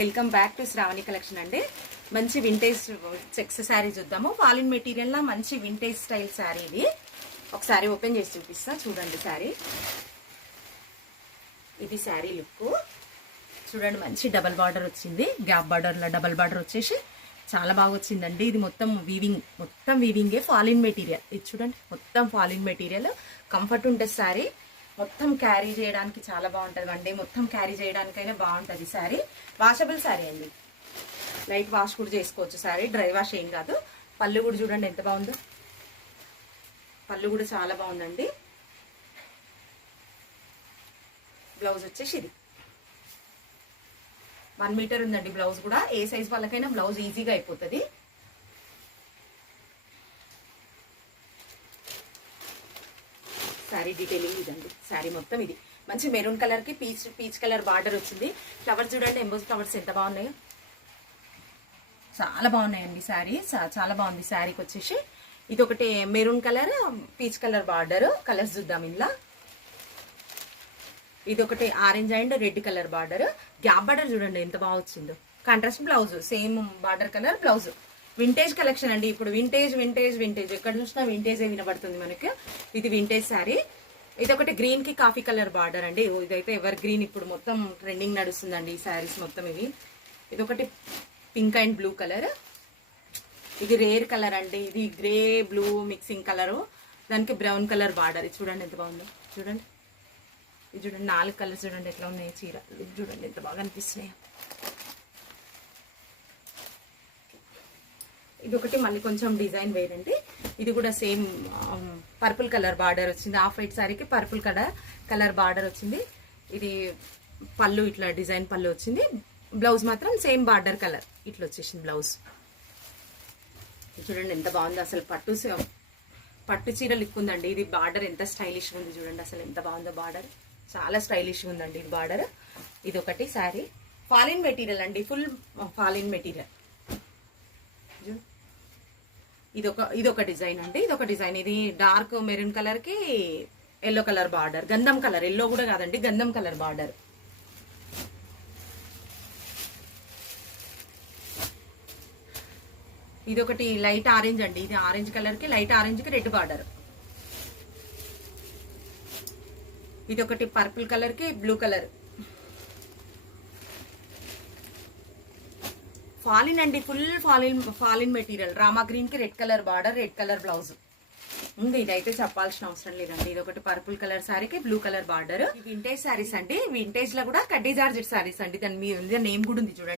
Welcome back to Shravani collection అండి. మంచి vintage checks sari చూద్దాము. ఫాలిన్ మెటీరియల్ లా మంచి వింటేజ్ స్టైల్ శారీ ఇది. ఒకసారి ఓపెన్ చేసి చూపిస్తా చూడండి. శారీ ఇది శారీ లుక్ చూడండి. మంచి డబల్ బార్డర్ వచ్చింది. గ్యాప్ బార్డర్ లా డబల్ బార్డర్ వచ్చేసి చాలా బాగా వచ్చిందండి. ఇది మొత్తం వీవింగే ఫాలిన్ మెటీరియల్. ఇది చూడండి, మొత్తం ఫాలిన్ మెటీరియల్. కంఫర్ట్ ఉంటుంది శారీ. మొత్తం క్యారీ చేయడానికి చాలా బాగుంటుంది అండి. మొత్తం క్యారీ చేయడానికైనా బాగుంటుంది శారీ. వాషబుల్ శారీ అండి. లైట్ వాష్ కూడా చేసుకోవచ్చు శారీ. డ్రై వాష్ ఏం కాదు. పళ్ళు కూడా చూడండి ఎంత బాగుందో. పళ్ళు కూడా చాలా బాగుందండి. బ్లౌజ్ వచ్చేసి ఇది 1 మీటర్ ఉందండి. బ్లౌజ్ కూడా ఏ సైజ్ వాళ్ళకైనా బ్లౌజ్ ఈజీగా అయిపోతుంది. శారీ డీటెయిలింగ్ ఇదండి. శారీ మొత్తం ఇది మంచి మెరూన్ కలర్ కి పీచ్ కలర్ బార్డర్ వచ్చింది. ఫ్లవర్స్ చూడండి, ఎంబోస్ ఫ్లవర్స్ ఎంత బాగున్నాయో. చాలా బాగున్నాయండి శారీ. చాలా బాగుంది. శారీకి వచ్చేసి ఇది ఒకటి maroon colour peach colour border. Colours చూద్దాం ఇందులో. ఇది ఒకటి orange and red colour border. Gap border చూడండి ఎంత బాగా వచ్చిందో. Contrast blouse, same border colour blouse. Vintage collection అండి. ఇప్పుడు వింటేజ్ ఎక్కడ చూసినా వింటేజే వినబడుతుంది మనకి. ఇది వింటేజ్ శారీ. ఇది ఒకటి గ్రీన్ కి కాఫీ కలర్ బార్డర్ అండి. ఇదైతే ఎవర్ గ్రీన్ ఇప్పుడు మొత్తం ట్రెండింగ్ నడుస్తుందండి ఈ శారీస్ మొత్తం ఇవి. ఇది ఒకటి పింక్ అండ్ బ్లూ కలర్. ఇది రేర్ కలర్ అండి. ఇది గ్రే బ్లూ మిక్సింగ్ కలర్. దానికి బ్రౌన్ కలర్ బార్డర్. ఇది చూడండి ఎంత బాగుందో. చూడండి ఇది చూడండి. 4 కలర్స్ చూడండి ఎట్లా ఉన్నాయి. చీర చూడండి ఎంత బాగా అనిపిస్తున్నాయి. ఇది ఒకటి మళ్ళీ కొంచెం డిజైన్ వేరండి. ఇది కూడా సేమ్ పర్పుల్ కలర్ బార్డర్ వచ్చింది. హాఫ్ వైట్ శారీకి పర్పుల్ కలర్ బార్డర్ వచ్చింది. ఇది పళ్ళు ఇట్లా డిజైన్ పళ్ళు వచ్చింది. బ్లౌజ్ మాత్రం సేమ్ బార్డర్ కలర్ ఇట్లా వచ్చేసింది బ్లౌజ్. చూడండి ఎంత బాగుంది. అసలు పట్టు చీర లుక్ ఉందండి. ఇది బార్డర్ ఎంత స్టైలిష్ ఉంది చూడండి. అసలు ఎంత బాగుందో బార్డర్. చాలా స్టైలిష్ ఉందండి ఇది బార్డర్. ఇది ఒకటి శారీ ఫాలిన్ మెటీరియల్ అండి. ఫుల్ ఫాలిన్ మెటీరియల్. ఇదొక డిజైన్ అండి. ఇదొక డిజైన్. ఇది డార్క్ మెరూన్ కలర్ కి ఎల్లో కలర్ బార్డర్. గంధం కలర్, ఎల్లో కూడా కాదండి, గంధం కలర్ బార్డర్. ఇదొకటి లైట్ ఆరెంజ్ అండి. ఇది ఆరెంజ్ కలర్ కి లైట్ ఆరెంజ్ కి రెడ్ బార్డర్. ఇదొకటి పర్పుల్ కలర్ కి బ్లూ కలర్. ఫాలిన్ అండి. ఫుల్ ఫాలిన్ మెటీరియల్. రామా గ్రీన్ కి red colour border, red colour blouse ఉంది. ఇదైతే చెప్పాల్సిన అవసరం లేదండి. ఇది ఒకటి పర్పుల్ కలర్ శారీకి blue colour border. Vintage saris అండి. వింటేజ్ లో కూడా కడ్డీ జార్జెట్ శారీస్ అండి. దాని మీద నేమ్ కూడా ఉంది చూడండి.